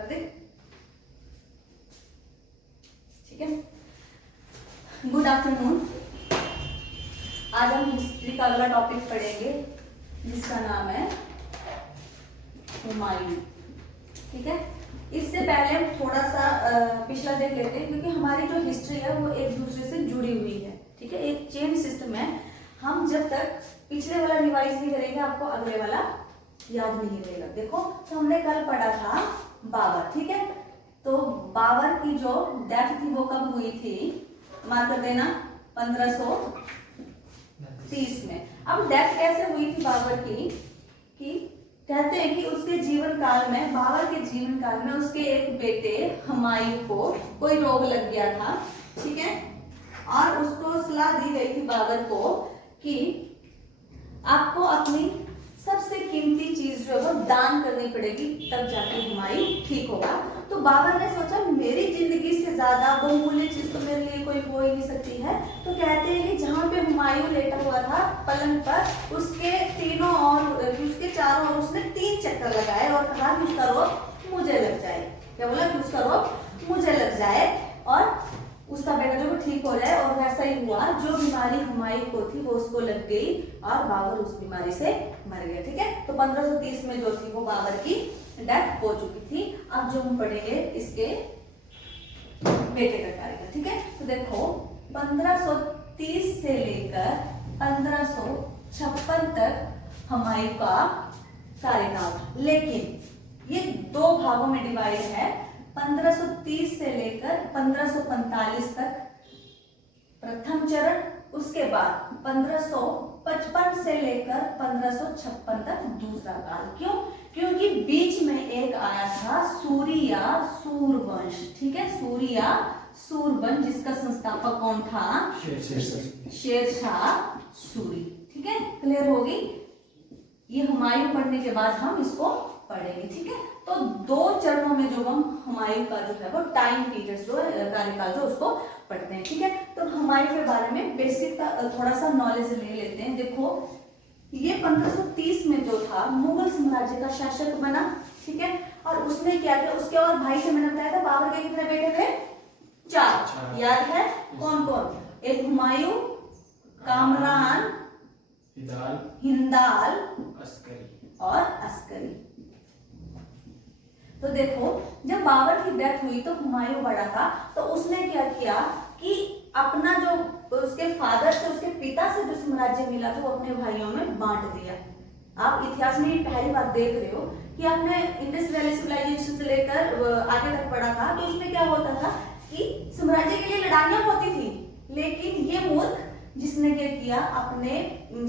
कर दे, ठीक है। Good afternoon. आज हम हिस्ट्री का अगला टॉपिक पढ़ेंगे जिसका नाम है हुमायूं, ठीक है। इससे पहले हम थोड़ा सा पिछला देख लेते हैं, क्योंकि हमारी जो हिस्ट्री है वो एक दूसरे से जुड़ी हुई है, ठीक है। एक चेन सिस्टम है। हम जब तक पिछले वाला रिवाइज नहीं करेंगे आपको अगले वाला याद नहीं रहेगा। देखो, तो हमने कल पढ़ा था बाबर, ठीक है। तो बाबर की जो डेथ थी वो कब हुई थी, मार्क कर देना, 1530 में। अब डेथ कैसे हुई थी बाबर की, कि कहते हैं कि उसके जीवन काल में, बाबर के जीवन काल में उसके एक बेटे हुमायूं को कोई रोग लग गया था, ठीक है। और उसको सलाह दी गई थी बाबर को कि आपको अपनी सबसे कीमती चीज जो है वो दान करनी पड़ेगी, तब जाके हुमायूं ठीक होगा। तो बाबर ने सोचा मेरी जिंदगी से ज्यादा बहुमूल्य चीज तो मेरे लिए कोई हो ही नहीं सकती है। तो कहते हैं कि जहां पे हुमायूं लेटा हुआ था पलंग पर, उसके तीनों और उसके चारों ओर उसने 3 चक्कर लगाए और कहा कि उसका रोग मुझे लग जाए। क्या बोला कि उसका रोग मुझे लग जाए और उसका बेटा जो ठीक हो जाए। और वैसा ही हुआ, जो बीमारी हुमायूं को थी वो उसको लग गई और बाबर उस बीमारी से मर गया, ठीक है। तो 1530 में जो थी वो बाबर की डेथ हो चुकी थी। अब जो हम पढ़ेंगे इसके बेटे का कार्यकाल, ठीक है। तो देखो, 1530 से लेकर 1556 तक हुमायूं का कार्यकाल, लेकिन ये 2 भागों में डिवाइड है। 1530 से लेकर 1545 तक प्रथम चरण, उसके बाद 1555 से लेकर 1556 तक दूसरा काल। क्यों? क्योंकि बीच में एक आया था सूरिया सूरवंश, ठीक है। सूरिया सूरवंश, जिसका संस्थापक कौन था? शेरशाह सूरी, ठीक है। क्लियर होगी? ये हुमायूं पढ़ने के बाद हम इसको पढ़ेंगे, ठीक है। तो 2 चरणों में जो हम हुमायूं का जो है वो टाइम पीरियड जो कार्यकाल जो उसको पढ़ते हैं, ठीक है। तो हुमायूं के बारे में बेसिक का थोड़ा सा नॉलेज ले लेते हैं। देखो, ये 1530 में जो था मुगल साम्राज्य का शासक बना, ठीक है। और उसने क्या किया, उसके और भाई से मैंने बताया था बाबर के कितने बेटे थे? 4। याद है कौन कौन? एक हुमायूं, कामरान, हिंदाल और अस्करी। तो देखो, जब बाबर की डेथ हुई तो हुमायूं बड़ा था, तो उसने क्या किया कि अपना जो उसके फादर से, उसके पिता से जो साम्राज्य मिला था वो अपने भाइयों में बांट दिया। आप इतिहास में पहली बार देख रहे हो कि आपने इंडस वैली सिविलाइजेशन से लेकर आगे तक पढ़ा था, तो उसमें क्या होता था कि साम्राज्य के लिए लड़ाइयां होती थी, लेकिन ये मूर्ख जिसने क्या किया, अपने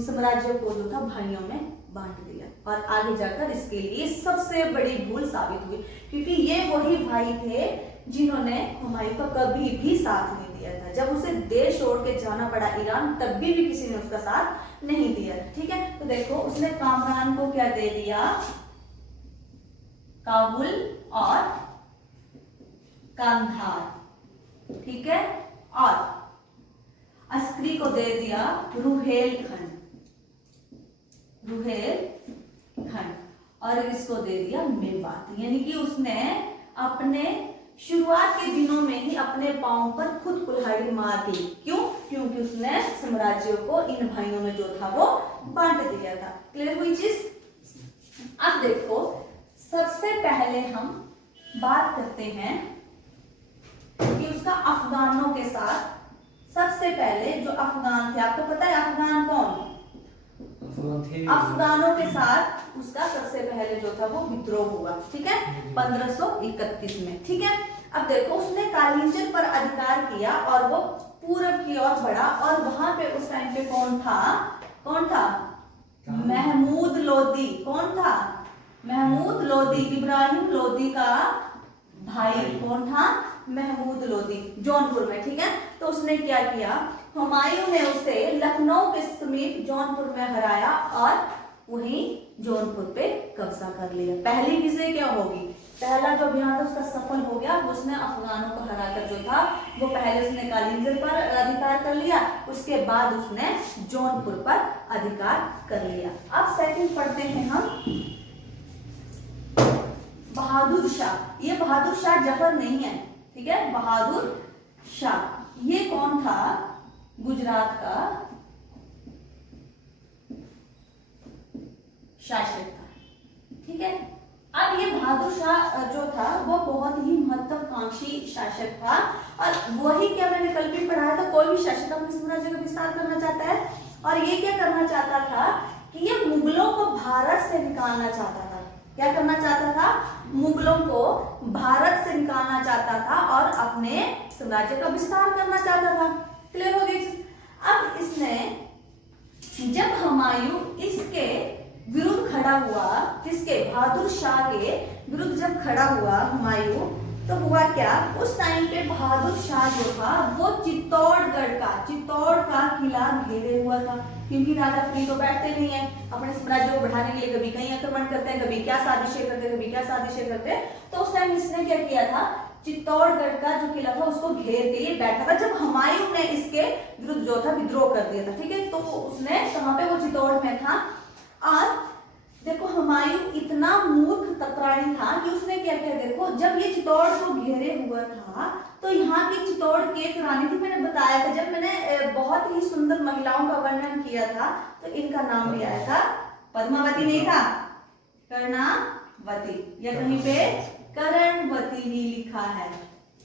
साम्राज्य को जो था भाइयों में बांट दिया। और आगे जाकर इसके लिए सबसे बड़ी भूल साबित हुई, क्योंकि ये वही भाई थे जिन्होंने हुमायूं का कभी भी साथ नहीं दिया था। जब उसे देश छोड़ के जाना पड़ा ईरान, तब भी किसी ने उसका साथ नहीं दिया, ठीक है। तो देखो, उसने कामरान को क्या दे दिया? काबुल और कांधार, ठीक है। और अस्करी को दे दिया रुहेलखंड, और इसको दे दिया मेवात। यानी कि उसने अपने शुरुआत के दिनों में ही अपने पांव पर खुद कुल्हाड़ी मार दी। क्यों? क्योंकि उसने साम्राज्य को इन भाइयों में जो था वो बांट दिया था। क्लियर हुई चीज? अब देखो, सबसे पहले हम बात करते हैं कि उसका अफगानों के साथ, सबसे पहले जो अफगान थे, आपको पता है अफगान कौन? अफगानों के साथ उसका सबसे पहले जो था वो विद्रोह हुआ, ठीक है, 1531 में, ठीक है। अब देखो, उसने कालिंजर पर अधिकार किया और वो पूरब की ओर बढ़ा, और वहां पे उस टाइम पे कौन था? महमूद लोदी। कौन था? महमूद लोदी, इब्राहिम लोदी का भाई। कौन था? महमूद लोदी, जौनपुर में, ठीक है। तो उसने क्या किया, हुमायूं ने उसे लखनऊ के समीप जौनपुर में हराया और वहीं जौनपुर पे कब्जा कर लिया। पहली विजय क्या होगी? पहला जो अभियान था उसका सफल हो गया। उसने अफगानों को हराकर जो था वो पहले उसने कालिंजर पर अधिकार कर लिया, उसके बाद उसने जौनपुर पर अधिकार कर लिया। अब सेकंड पढ़ते हैं हम बहादुर शाह, ये बहादुर शाह जफर नहीं है, ठीक है, बहादुर शाह। ये कौन था? गुजरात का शासक था, ठीक है। अब ये बहादुर शाह जो था वो बहुत ही महत्वाकांक्षी शासक था, और वही क्या मैंने कल भी पढ़ाया था, कोई भी शासक अपने साम्राज्य का विस्तार करना चाहता है, और ये क्या करना चाहता था कि ये मुगलों को भारत से निकालना चाहता था। क्या करना चाहता था? मुगलों को भारत से निकालना चाहता था और अपने साम्राज्य का विस्तार करना चाहता था। क्लियर हो गई? अब इसने, जब हुमायूं इसके विरुद्ध खड़ा हुआ, किसके? बहादुर शाह के विरुद्ध जब खड़ा हुआ हुमायूं, तो हुआ क्या? उस टाइम पे बहादुर शाह जो था वो चित्तौड़ का किला घेरे हुआ था, क्योंकि राजा फ्री तो बैठते नहीं है, अपने साम्राज्य को बढ़ाने के लिए कभी कहीं आक्रमण करते हैं, कभी क्या साजिशें करते हैं, कभी क्या साजिशें करते हैं। तो उस टाइम इसने क्या किया था? चित्तौड़गढ़ का जो किला था उसको घेर के ये बैठा था, जब हुमायूं ने इसके विरुद्ध जो था विद्रोह कर दिया था, ठीक है। तो उसने कहां पे? वो चित्तौड़ में था। और देखो हुमायूं इतना मूर्ख तकरारी था कि उसने क्या किया, देखो जब ये चित्तौड़ को घेरे हुआ था तो यहाँ की चित्तौड़ की एक रानी थी, मैंने बताया था जब मैंने बहुत ही सुंदर महिलाओं का वर्णन किया था, तो इनका नाम भी आया था, पद्मावती नहीं था, कर्णावती, या कहीं पे कर्णवती भी लिखा है।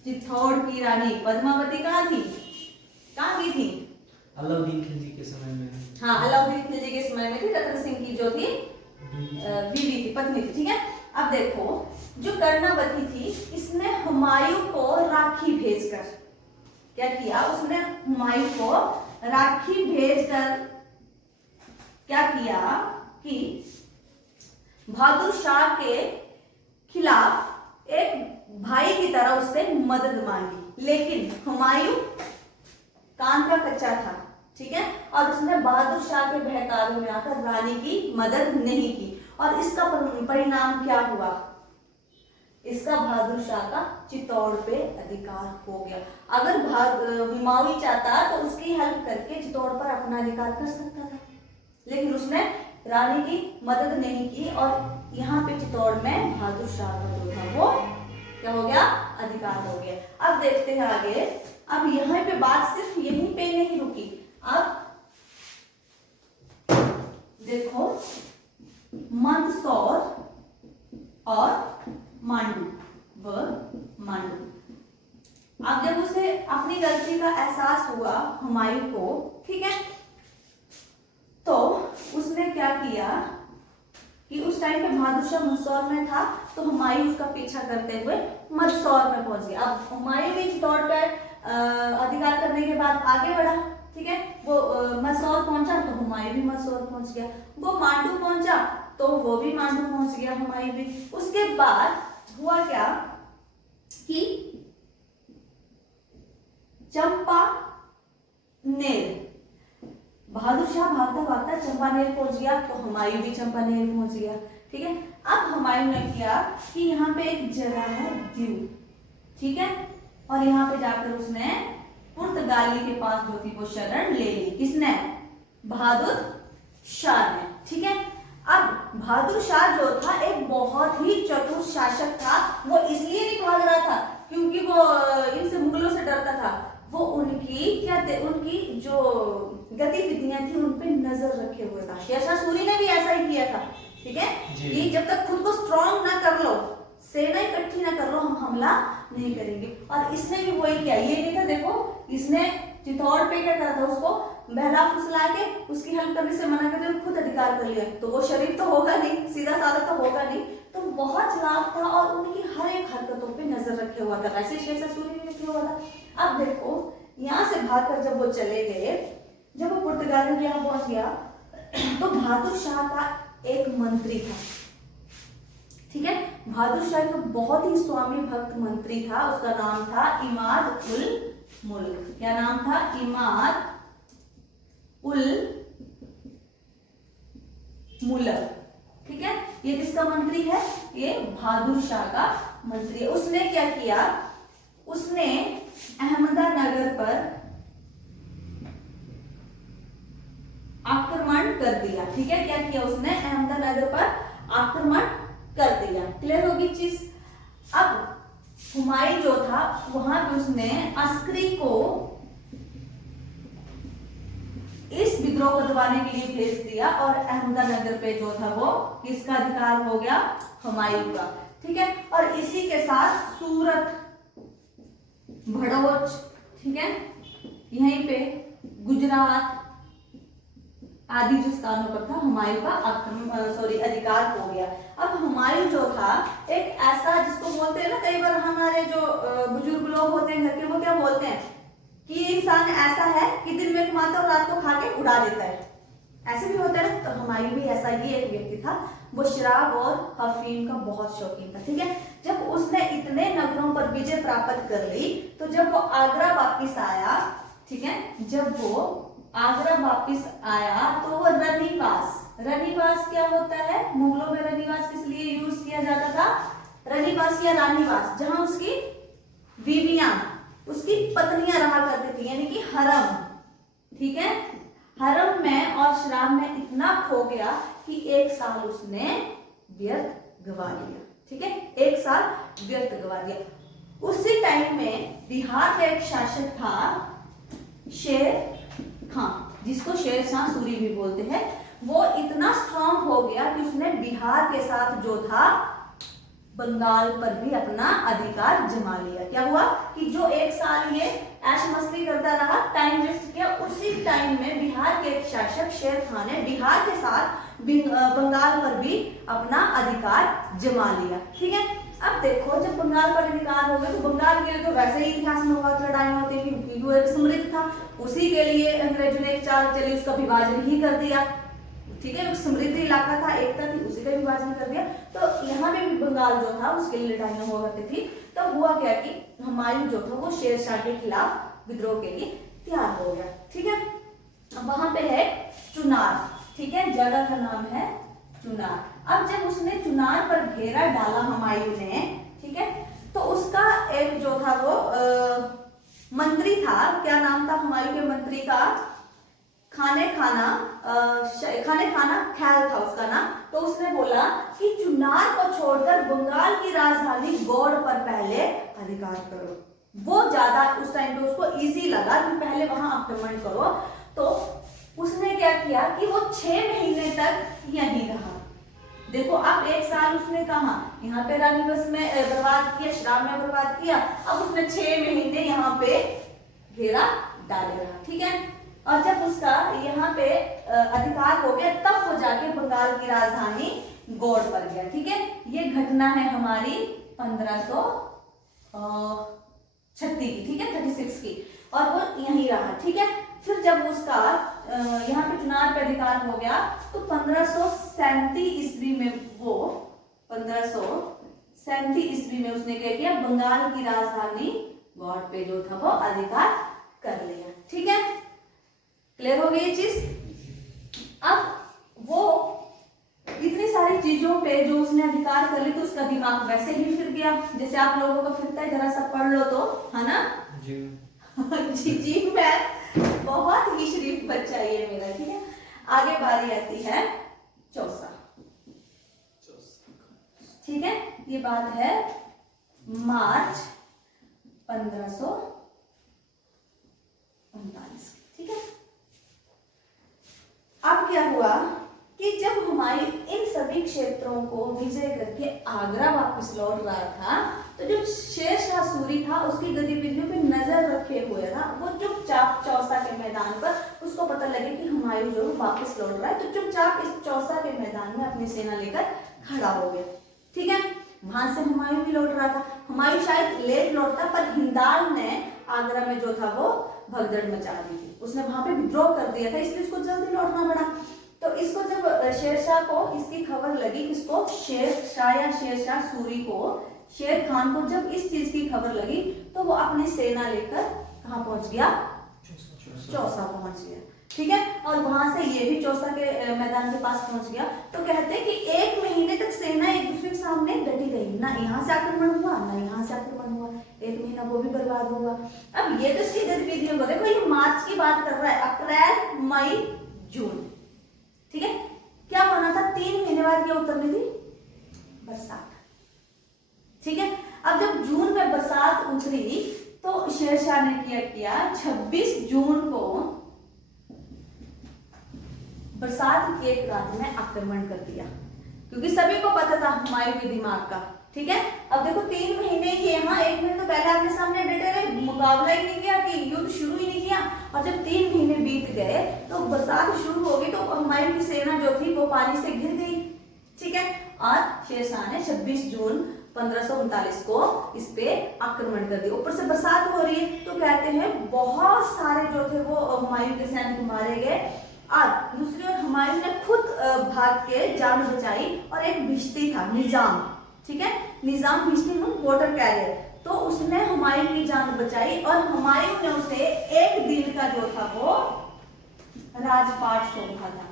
चित्तौड़ की रानी पद्मावती कहाँ थी? कहाँ की थी? अलाउद्दीन खिलजी के समय में। हाँ, अलाउद्दीन खिलजी के समय में थी, रतन सिंह की जो थी बीवी थी, पत्नी थी, ठीक है। अब देखो जो कर्णावती थी, इसने हुमायूं को राखी भेजकर क्या किया? उसने हुमायूं को राखी भेजकर क्या किया कि बहादुर शाह के खिलाफ एक भाई की तरह उससे मदद मांगी, लेकिन हुमायूं कान का कच्चा था, ठीक है, और उसने बहादुर शाह के बहकावे में आकर रानी की मदद नहीं की, और इसका परिणाम क्या हुआ? इसका बहादुर शाह का चित्तौड़ पे अधिकार हो गया। अगर हुमायूं चाहता तो उसकी हेल्प करके चित्तौड़ पर अपना अधिकार कर सकता था, लेकिन उसने रानी की मदद नहीं की, और यहाँ पे चित्तौड़ में बहादुर शाह का जो था वो क्या हो गया? अधिकार हो गया। अब देखते हैं आगे। अब यहाँ पे बात सिर्फ यहीं पे नहीं रुकी, अब देखो मंदसौर और मांडू अब जब उसे अपनी गलती का एहसास हुआ हुमायूं को, ठीक है, तो उसने क्या किया कि उस टाइम पे बहादुर शाह मंदसौर में था, तो हुमायूं उसका पीछा करते हुए मंदसौर में पहुंच गया। अब हुमायूं भी चित्तौड़ पर अधिकार करने के बाद आगे बढ़ा, ठीक है, वो मंदसौर पहुंचा तो हुमायूं भी मंदसौर पहुंच गया, वो मांडू पहुंचा तो वो भी मांडू पहुंच गया, हुमायूं भी। उसके बाद हुआ क्या कि चंपानेर, बहादुर शाह भागता भागता चंपानेर पहुंच गया, तो हुमायूं भी चंपानेर पहुंच गया, ठीक है। अब हुमायूं ने किया कि यहाँ पे एक जगह है दीव, ठीक है, और यहाँ पे जाकर उसने पुर्तगाली के पास जो थी वो शरण ले ली। किसने? बहादुर शाह ने, ठीक है। अब बहादुर शाह जो था एक बहुत ही चतुर शासक था, वो इसलिए नहीं भाग रहा था क्योंकि वो इनसे मुगलों से डरता था, वो उनकी जो गतिविधियां थी उन पे नजर रखे हुए था। शेरशाह सूरी ने भी ऐसा ही किया था, ठीक है, कि जब तक खुद को स्ट्रॉन्ग ना कर लो, सेना इकट्ठी ना कर लो, हम हमला नहीं करेंगे। और इसने भी वही किया। ये नहीं था, देखो इसने चित्तौड़ पे क्या करा था, उसको बहला फुसला के उसकी हेल्प करने से मना कर दिया, खुद अधिकार कर लिया, तो वो शरीफ तो होगा नहीं, सीधा साधा तो होगा नहीं, तो बहुत चालाक था और उनकी हर एक हरकतों पे नजर रखे हुआ था। वैसे शेरशाह सूरी भी रखे हुआ था। अब देखो यहाँ से भागकर जब वो चले गए, जब वो पुर्तगालियों के यहाँ पहुंच गया, तो बहादुर शाह का एक मंत्री था, ठीक है, बहादुर शाह का बहुत ही स्वामी भक्त मंत्री था, उसका नाम था इमाद उल मुल्क। क्या नाम था? इमाद उल मुल्क, ठीक है। ये किसका मंत्री है? ये बहादुर शाह का मंत्री है। उसने क्या किया? उसने अहमदनगर पर आक्रमण कर दिया, ठीक है। क्या किया उसने? अहमदनगर पर आक्रमण कर दिया। क्लियर होगी चीज? अब हुमायूं जो था वहां पे उसने अस्करी को इस विद्रोह को दबाने के लिए भेज दिया और अहमदनगर पे जो था वो किसका अधिकार हो गया, हुमायूं का। ठीक है, और इसी के साथ सूरत, भड़ोच, ठीक है, यहीं पे गुजरात आदि जो स्थानों पर था हुमायूं का अधिकार हो गया। अब हुमायूं जो था एक ऐसा, जिसको बोलते हैं ना, कई बार हमारे जो बुजुर्ग लोग होते हैं घर के, वो क्या बोलते हैं कि इंसान ऐसा है कि दिन में कमाता और रात को खा के उड़ा देता है, ऐसे भी होता है ना। तो हुमायूं भी ऐसा ही एक व्यक्ति था, वो शराब और अफीम का बहुत शौकीन था। ठीक है, जब उसने इतने नगरों पर विजय प्राप्त कर ली, तो जब वो आगरा वापिस आया, ठीक है, जब वो आगरा वापिस आया तो वो रनिवास क्या होता है, मुगलों में रनिवास किस लिए यूज किया जाता था, रनिवास या रानीवास, जहां उसकी बीवियां, उसकी पत्नियां रहा करती थी, यानी कि हरम। ठीक है, हरम में और शराब में इतना खो गया कि 1 साल उसने व्यर्थ गवा दिया। ठीक है, 1 साल व्यर्थ गवा दिया। उसी टाइम में बिहार का एक शासक था शेर खां, जिसको शेर शाह सूरी भी बोलते हैं। वो इतना स्ट्रांग हो गया कि उसने बिहार के साथ जो था बंगाल पर भी अपना अधिकार जमा लिया। क्या हुआ कि जो 1 साल ये ऐश मस्ती करता रहा, टाइम वेस्ट किया, उसी टाइम में बिहार के एक शासक शेर खां ने बिहार के साथ बंगाल पर भी अपना अधिकार जमा लिया। ठीक है, अब देखो जब बंगाल पर अधिकार हो गया तो बंगाल के लिए तो वैसे ही इतिहास में बहुत लड़ाई होती थी, क्योंकि वो एक समृद्ध था, उसी के लिए अंग्रेजों ने एक चाल चली, उसका विभाजन ही कर दिया। ठीक है, समृद्ध इलाका था, एकता थी, उसी का विभाजन कर दिया। तो यहाँ पे भी बंगाल जो था उसके लिए लड़ाइयां हुआ करती थी। तो हुआ क्या कि हुमायूं जो था वो शेर शाह के खिलाफ विद्रोह के लिए तैयार हो गया। ठीक है, वहां पे है चुनार। ठीक है, जगह का नाम है चुनार। अब जब उसने चुनार पर घेरा डाला हुमायूं ने, ठीक है, तो उसका एक जो था वो मंत्री था, क्या नाम था हुमायूं के मंत्री का, खाने खाना ख्याल था उसका नाम। तो उसने बोला कि चुनार को छोड़कर बंगाल की राजधानी गौड़ पर पहले अधिकार करो। वो ज्यादा उस टाइम पे उसको इजी लगा कि पहले वहां आक्रमण करो। तो उसने क्या किया कि वो 6 महीने तक यहीं रहा। देखो अब 1 साल उसने कहा यहाँ पे रानीबस में बर्बाद किया, शराब में बर्बाद किया, अब उसने 6 महीने यहाँ पे घेरा डाले रहा। ठीक है, और जब उसका यहाँ पे अधिकार हो गया तब वो जाके बंगाल की राजधानी गौड़ पर गया। ठीक है, ये घटना है हमारी 1536 की। ठीक है, 36 की, और वो यहीं रहा। ठीक है, फिर जब उसका यहाँ पे चुनार पे अधिकार हो गया तो 1537 ईस्वी में वो 1537 ईस्वी में उसने क्या किया, बंगाल की राजधानी गौड़ पे जो था वो अधिकार कर लिया। ठीक है, क्लियर हो गई ये चीज। अब वो इतनी सारी चीजों पे जो उसने अधिकार कर ली तो उसका दिमाग वैसे ही फिर गया, जैसे आप लोगों का फिरता है, जरा सा पढ़ लो तो, है ना जी जी मैं बहुत ही शरीफ बच्चा ये मेरा। ठीक है, आगे बारी आती है चौसा। ठीक है, ये बात है मार्च 1539। ठीक है, अब क्या हुआ कि जब हुमायूं इन सभी क्षेत्रों को विजय करके आगरा वापस लौट रहा था, तो जो शेर शाह सूरी था उसकी गतिविधियों पे नजर रखे हुए था, वो चुपचाप चौसा के मैदान पर, उसको पता लगे कि हुमायूं जो वापस लौट रहा है, तो चुपचाप इस चौसा के मैदान में अपनी सेना लेकर खड़ा हो गया। ठीक है, वहां से हुमायूं भी लौट रहा था। हुमायूं शायद लेट लौटता, पर हिंदाल ने आगरा में जो था वो भगदड़ मचा दी थी, उसने वहां पे विद्रोह कर दिया था, इसलिए उसको जल्दी लौटना पड़ा। तो इसको जब शेरशाह को इसकी खबर लगी, इसको शेरशाह या शेरशाह सूरी को, शेर खान को जब इस चीज की खबर लगी, तो वो अपनी सेना लेकर कहाँ पहुंच गया, चौसा पहुंच गया। ठीक है, और वहां से ये भी चौसा के मैदान के पास पहुंच गया। तो कहते हैं कि 1 महीने तक सेना एक दूसरे के सामने डटी रही, ना यहाँ से आक्रमण हुआ ना यहाँ से आक्रमण हुआ, 1 महीना वो भी बर्बाद हुआ। अब ये तो इसकी गतिविधियों को देखो, ये मार्च की बात कर रहा है, अप्रैल मई जून। ठीक है, क्या होना था, 3 महीने बाद क्या उतरनी थी, बरसात। ठीक है, अब जब जून में बरसात उतरी तो शेरशाह ने क्या किया, 26 जून को बरसात की एक रात में आक्रमण कर दिया, क्योंकि सभी को पता था हुमायूं के दिमाग का। ठीक है, अब देखो 3 महीने ये यहाँ 1 महीने तो पहले आपके सामने डटे रहे, मुकाबला ही नहीं किया, कि युद्ध शुरू ही नहीं किया, और जब 3 महीने बीत गए तो बरसात शुरू हो गई, तो हुमायूं की सेना जो थी वो पानी से घिर गई। ठीक है, और शेरशाह ने 26 जून 1539 को इस पे आक्रमण कर दिया। ऊपर से बरसात हो रही है, तो कहते हैं बहुत सारे जो थे वो हुमायूं के सैनिक मारे गए, और दूसरी ओर हुमायूं ने खुद भाग के जान बचाई, और एक भिश्ती था निजाम, ठीक है, निजाम भिश्ती वाटर कैरियर, तो उसने हुमायूं की जान बचाई, और हुमायूं ने उसे 1 दिन का जो था वो राजपाट सौंपा था।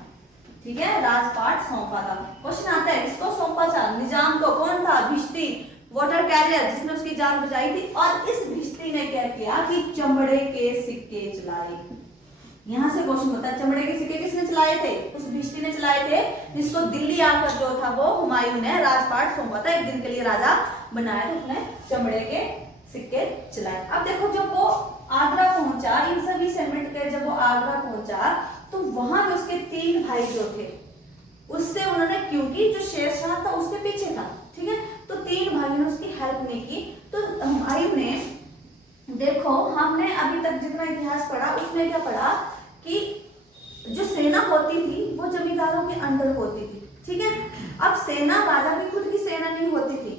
ठीक है, राजपाट सौंपा था। क्वेश्चन आता है किसको सौंपा था, निजाम को। कौन था, भिश्ती वाटर कैरियर, जिसने उसकी जान बचाई थी। और इस भिश्ती ने क्या किया कि चमड़े के सिक्के चलाए। यहां से क्वेश्चन होता है, चमड़े के सिक्के किसने चलाए थे, उस भिश्ती ने चलाए थे, जिसको दिल्ली आकर जो था वो हुमायूं ने राजपाट सौंपा था, 1 दिन के लिए राजा बनाया, तो उसने चमड़े के सिक्के चलाए। अब देखो जब वो आगरा पहुंचा, इन सभी से मिट के जब वो आगरा पहुंचा, तो वहां पे उसके 3 भाई जो थे उससे उन्होंने, क्योंकि जो शेरशाह था उसके पीछे था, ठीक है, तो 3 भाइयों ने उसकी हेल्प नहीं की। तो हुमायूं ने, देखो हमने अभी तक जितना इतिहास पढ़ा उसमें क्या पढ़ा कि जो सेना होती थी वो जमींदारों के अंडर होती थी। ठीक है, अब सेना राजा की खुद की सेना नहीं होती थी,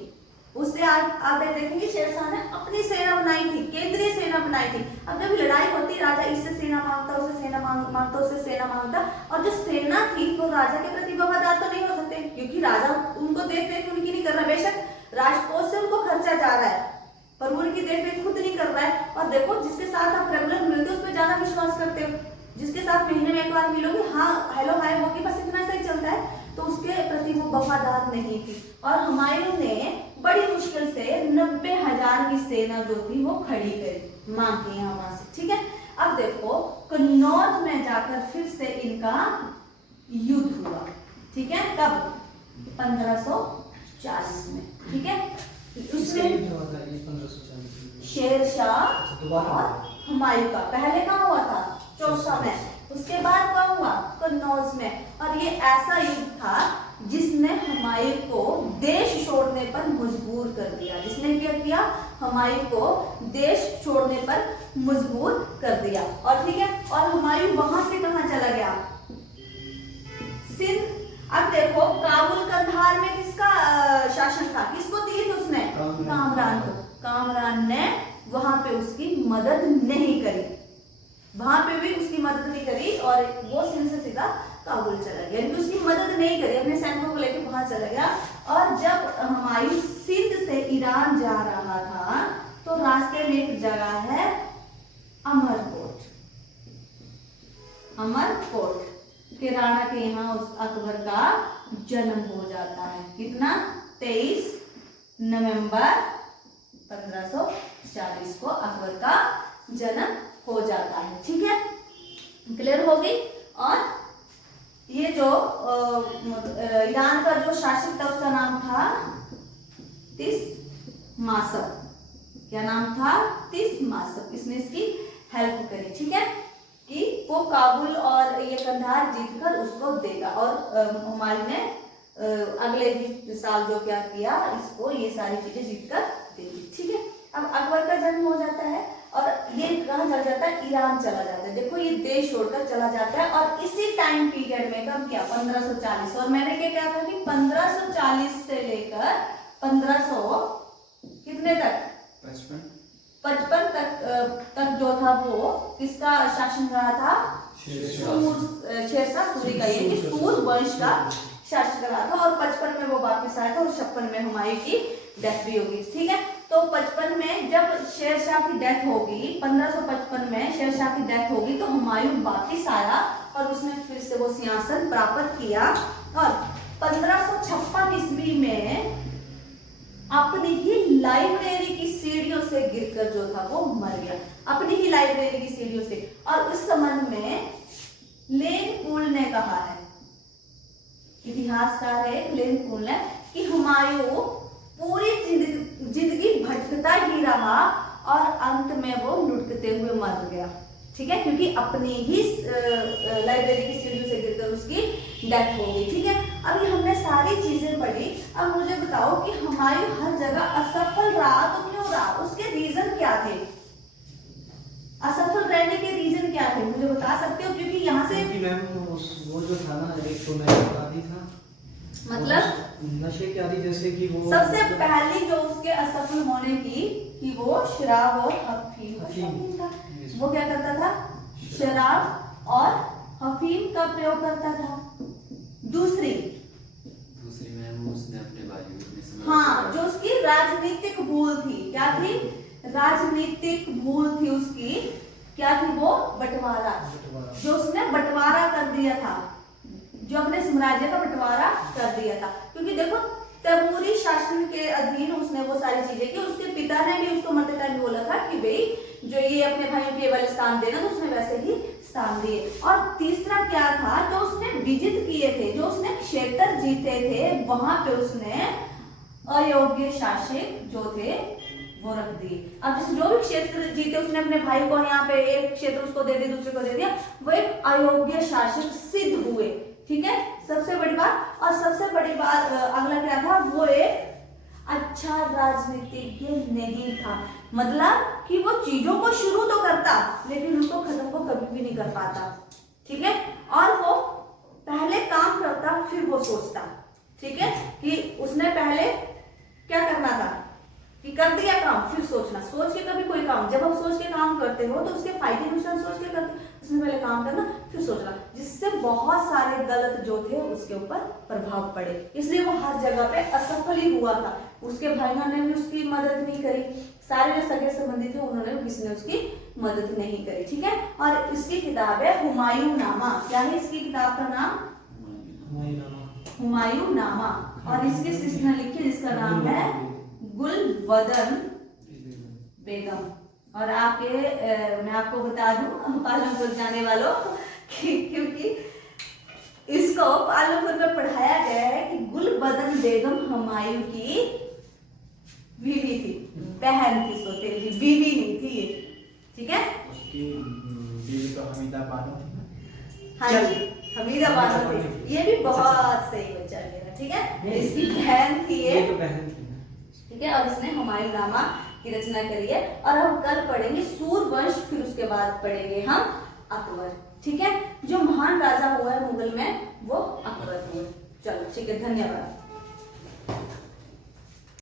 उससे आप देखेंगे शेरशाह ने अपनी सेना बनाई थी, केंद्रीय सेना बनाई थी। अब जब लड़ाई होती, राजा इससे सेना मांगता, उससे सेना मांगता, उससे सेना मांगता, और जो सेना थी तो राजा के प्रति वफादार तो नहीं हो सकते, क्योंकि राजा उनको देख रेख उनकी नहीं कर रहा। बेशक राजकोष से उनको खर्चा जा रहा है, पर वो उनकी देख रेख खुद नहीं कर रहा है। और देखो जिसके साथ आप रेगुलर मिलते हो उस पर ज्यादा विश्वास करते हो, जिसके साथ महीने में 1 बार मिलोगे, हाँ हेलो हाय होगी, बस इतना सा ही चलता है, तो उसके प्रति वो वफादार नहीं थी। और हुमायूं ने बड़ी मुश्किल से 90,000 की सेना जो थी वो खड़ी करी, मांग की यहाँ वहां से। ठीक है, अब देखो कन्नौज में जाकर फिर से इनका युद्ध हुआ। ठीक है, कब, 1540 में। ठीक है, उसमें शेरशाह और हुमायूं का पहले कहाँ हुआ था, चौसा में, उसके बाद कहाँ हुआ, कन्नौज में। और ये ऐसा युद्ध था जिसने हुमायूं को देश छोड़ने पर मजबूर कर दिया। जिसने क्या किया, हुमायूं को देश छोड़ने पर मजबूर कर दिया। और ठीक है, और हुमायूं वहां से कहां चला गया, सिंध। अब देखो काबुल कंधार में किसका शासन था, किसको दिए थे उसने, कामरान को। कामरान ने वहां पे उसकी मदद नहीं करी, वहां पे भी उसकी मदद नहीं करी, और वो सिंध से सीधा काबुल चला गया, यानी उसकी मदद नहीं करी, अपने सैनिकों को लेकर वहां चला गया। और जब हुमायूं सिंध से ईरान जा रहा था, तो रास्ते में एक जगह है अमरकोट। अमरकोट के राणा के यहाँ उस अकबर का जन्म हो जाता है। कितना, 23 नवंबर 1540 को अकबर का जन्म हो जाता है। ठीक है, क्लियर हो गई। और ये जो ईरान का जो शासक था उसका नाम था तिहमासप। क्या नाम था, तिहमासप। इसने इसकी हेल्प करी। ठीक है, कि वो काबुल और ये कंधार जीतकर उसको देगा। और हुमायूं ने अगले साल जो क्या किया, इसको ये सारी चीजें जीतकर दे दी। ठीक है, अब अकबर का जन्म हो जाता है, और ये कहाँ चला जाता है, ईरान चला जाता है। देखो ये देश छोड़कर चला जाता है, और इसी टाइम पीरियड में कब क्या, 1540। और मैंने क्या कहा था कि 1540 से लेकर 1500 कितने तक, 55 तक जो था वो किसका शासन रहा था, शेरशाह सूरी का, यानी सूर वंश का शासक रहा था। और 55 में वो वापस आया था, और 56 में हुमायूं की डेथ भी होगी। ठीक है, तो 55 में जब शेरशाह की डेथ होगी, 1555 में शेरशाह की डेथ होगी, तो हुमायूं वापस आया, और उसने फिर से वो सिंहासन प्राप्त किया। और 1556 ईस्वी में अपनी ही लाइब्रेरी की सीढ़ियों से गिरकर जो था वो मर गया, अपनी ही लाइब्रेरी की सीढ़ियों से। और उस संबंध में लेन पुल ने कहा है, इतिहासकार है लेन पुल ने, कि हुमायूं पूरी जिंदगी भर भटकता ही रहा और अंत में वो लुढ़कते हुए मर गया। ठीक है, क्योंकि अपनी ही लाइब्रेरी की सीढ़ियों से गिरकर उसकी डेथ हो गई। ठीक है, अभी हमने सारी चीजें पढ़ी। अब मुझे बताओ कि हुमायूं हर जगह असफल रहा तो क्यों रहा, उसके रीजन क्या थे? असफल रहने के रीजन क्या थे, मुझे बता सकते हो? क्योंकि यहाँ से मैम वो जो था ना, एक तो नशे आदि था, मतलब नशे के आदि, जैसे कि वो सबसे पहली जो उसके असफल होने की कि वो शराब और अफीम था। वो क्या करता था? शराब और अफीम का प्रयोग करता था। दूसरी मैम उसने अपने भाइयों में हाँ, जो उसकी राजनीतिक भूल थी, क्या थी? राजनीतिक भूल थी उसकी। क्या थी वो? बंटवारा। जो उसने बंटवारा कर दिया था, जो अपने साम्राज्य का बंटवारा कर दिया था। क्योंकि देखो तैमूरी शासन के अधीन उसने वो सारी चीजें की। उसके पिता ने भी उसको मरते टाइम बोला था कि भाई जो ये अपने भाइयों के वाले स्थान देना, तो उसने वैसे ही स्थान दिए। और तीसरा क्या था? जो उसने विजित किए थे, जो उसने क्षेत्र जीते थे, वहां पे उसने अयोग्य शासक जो थे वो रख दिए। अब जैसे जो भी क्षेत्र जीते उसने अपने भाई को, यहाँ पे एक क्षेत्र उसको दे दिया, दूसरे को दे दिया, वो एक अयोग्य शासक सिद्ध हुए। ठीक है, सबसे बड़ी बात। और सबसे बड़ी बात अगला क्या था? वो एक अच्छा राजनीतिज्ञ नहीं था। मतलब कि वो चीजों को शुरू तो करता लेकिन उनको खत्म को कभी भी नहीं कर पाता। ठीक है, और वो पहले काम करता फिर वो सोचता। ठीक है, कि उसने पहले क्या करना था कि कर दिया काम, फिर सोचना। सोच के कभी कोई काम, जब हम सोच के काम करते हो तो उसके फायदे के अनुसार सोच के करते, उसने पहले काम करना फिर सोचना, जिससे बहुत सारे गलत जो थे उसके ऊपर प्रभाव पड़े। इसलिए वो हर जगह पे असफल ही हुआ था। उसके भाइयों ने भी उसकी मदद नहीं करी, सारे जो सगे संबंधी थे उन्होंने भी किसी ने उसकी मदद नहीं करी। ठीक है, और इसकी किताब है हुमायूं नामा। क्या है इसकी किताब का नाम? हुमायूं नामा। और इसके शिष्य ने लिखी जिसका नाम है गुलबदन बेगम। और मैं आपको बता दूं पालमपुर जाने वालों क्योंकि इसको पालमपुर में पढ़ाया गया है कि गुलबदन बेगम हुमायूं की बीवी थी, बहन थी, सौतेली बीवी नहीं थी ये। ठीक है, उसकी बीवी तो हमीदा बानो थी ना। हाँ जी, हमीदा बानो थी। ये भी बहुत सही बच्चा मेरा। ठीक है, इसकी बहन थी ये तो बहन थी। ठीक है, और इसने हुमायूं नामा की रचना करी है। और हम कल पढ़ेंगे सूर्यवंश, फिर उसके बाद पढ़ेंगे हम अकबर। ठीक है, जो महान राजा हुआ है मुगल में वो अकबर हुआ। चलो ठीक है, धन्यवाद।